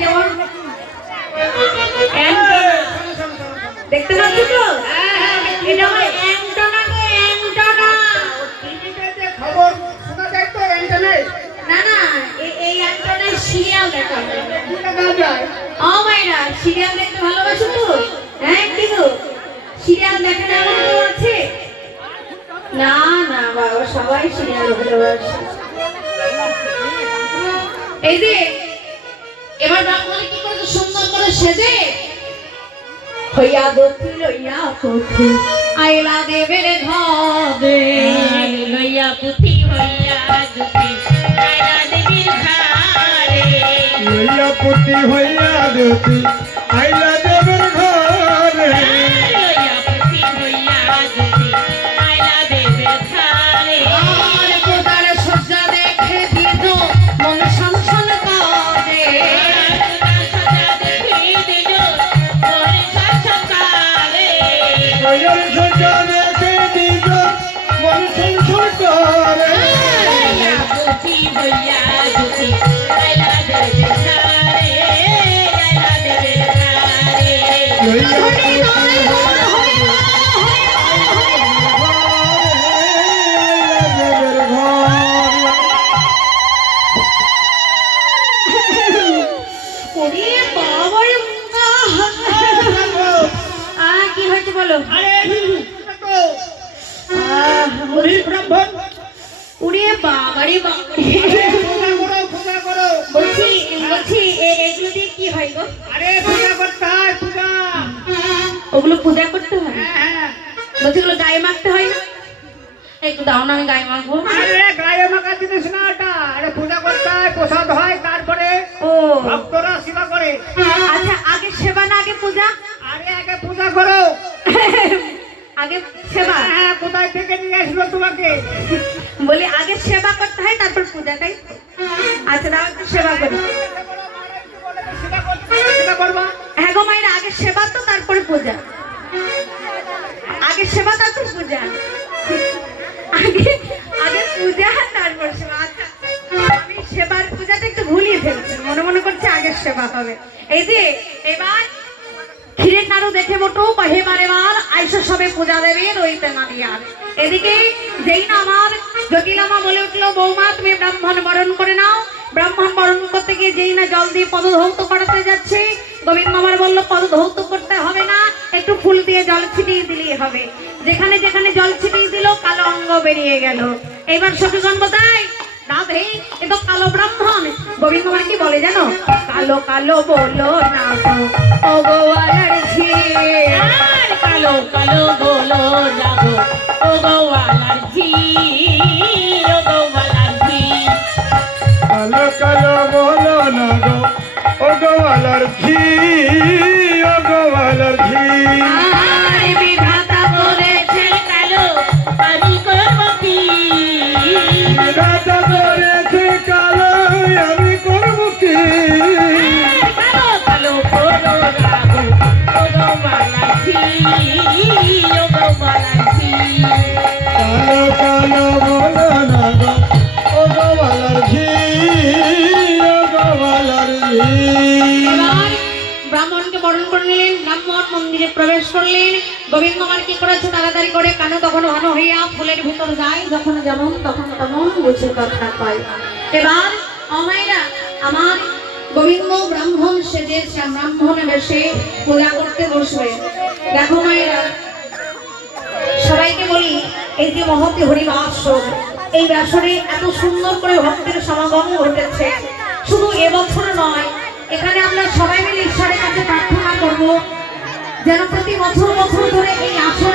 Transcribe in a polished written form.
কেমন দেখতে পাচ্ছ তো? এটা আমার অ্যান্টনা কে অ্যান্টনা। খবর শোনা যায় তো ইন্টারনেট? না না, এই অ্যান্টনায় সিরিয়াল দেখা যায়। ও মাইরা, সিরিয়াল দেখতে ভালোবাসো তো? হ্যাঁ কি গো, সিরিয়াল দেখা না এমন কেউ আছে? না না বাবা, সবাই সিরিয়াল ভালোবাসে। এই যে এবার ব্রাহ্মণ কি করে সুন্দর করে সেজে হইয়া দক্ষিণ লইয়া পুথি আইলা দেবের ঘরে, লইয়া পুথি হইয়া দুটি আইলা দেবীর ঘরে, লইয়া পুতি হইয়া দুটি আইলা দেবের ঘরে, লইয়া পুথি হইয়া দুটি আইলা দেবীর ঘরে। আর কোদার সজ্জা দেখে দিত মন সংসন করে, সাজা দেখি দিল মন সকালে, লইয়ার সজ্জা দেখে নিজ মন সংসর করে, লইয়া পুথি হইয়া দুটি আইলা দেবীর ঘরে, আইলা দেবীর ঘরে। লইয়া পুতি ওরে বাবা রে কি হয়েছে বলো? ওরে বাবা রে বাবা, বলছি বলছি এগুলো দিয়ে কি হয় গো? ওগুলো পূজা করতে হয়? বলছি ওগুলো গায়ে মাখতে হয় না? একটু দাও না, আমি গায়ে মাখবো। তারপরে ও ভক্তরা সেবা করে। আচ্ছা, আগে সেবা না আগে পূজা? আগে পূজা করো। আগে সেবা? হ্যাঁ, কোথায় থেকে নিয়ে আসলো তোমাকে? বলি আগে সেবা করতে হয় তারপর পূজা, তাই? আচ্ছা দাও একটু সেবা করি। সেবা করবা? হ্যাঁ গো মায়েরা, আগে সেবা তো তারপরে পূজা। আগে সেবা তারপর পূজা, আগে আগে পূজা তারপর সেবা। আচ্ছা, আমি সেবার পূজাটা একটু ভুলিয়ে ফেলছি, মনে মনে করছি আগের সেবা হবে। এই যে এবার ক্ষীরের নাড়ু দেখে মোটো হেবারে বার আইসা সবে পূজা দেবে রইতে না দিয়ার। এদিকে যেই না আমার জটিলামা বলে উঠলো, বৌমা তুমি ব্রাহ্মণ বরণ করে নাও। ব্রাহ্মণ বরণ করতে গিয়ে যেই না জল দিয়ে পদধৌত করাতে যাচ্ছে, গোবিন্দ আমার বললো পদধৌত করতে হবে না, একটু ফুল দিয়ে জল ছিটিয়ে দিলেই হবে। যেখানে যেখানে জল ছিটিয়ে দিল কালো অঙ্গ বেরিয়ে গেল। এবার সখীগণ বোঝায় রাধে এ তো কালো ব্রাহ্মণ। গোবিন্দ আমার কি বলে জানো? কালো কালো বলো না গো ও গোয়ালার ঝি, আর কালো কালো বলো যাবো ও গোয়ালার ঝি, ও গোয়ালার ঝি। কালো কালো বলো না গো ও গোয়ালার ঘি, ও গোয়ালার ঘি। আর বিধাতা বলেছে কালো আমি করবো কি, রাজা বলেছে কালো আমি করবো কি? কালো কালো বলো যাবো ও গোয়ালার ঝি, ও গোয়ালার ঝি। কালো কালো বলো না গো ও গোয়ালার ঘি, ও গোয়ালার ঘি। এবার ব্রাহ্মণকে বরণ করে নিলেন, ব্রাহ্মণ মন্দিরে প্রবেশ করলেন। গোবিন্দ আমার কি করেছে তাড়াতাড়ি করে কানো তখন ঘন হইয়া ফুলের ভিতর যায়, যখন যেমন তখন তেমন বুঝে কথা কয়। এবার অমাইরা আমার গোবিন্দ ব্রাহ্মণ সেজে ব্রাহ্মণে বেশে পূজা করতে বসবে। দেখো মায়েরা, সবাইকে বলি এই যে মহতি হরিবাস, এই ব্যাসরে এত সুন্দর করে ভক্তের সমাগম ঘটেছে। শুধু এবছর নয়, এখানে আমরা সবাই মিলে ঈশ্বরের কাছে প্রার্থনা করব যেন প্রতি বছর বছর ধরে এই আসর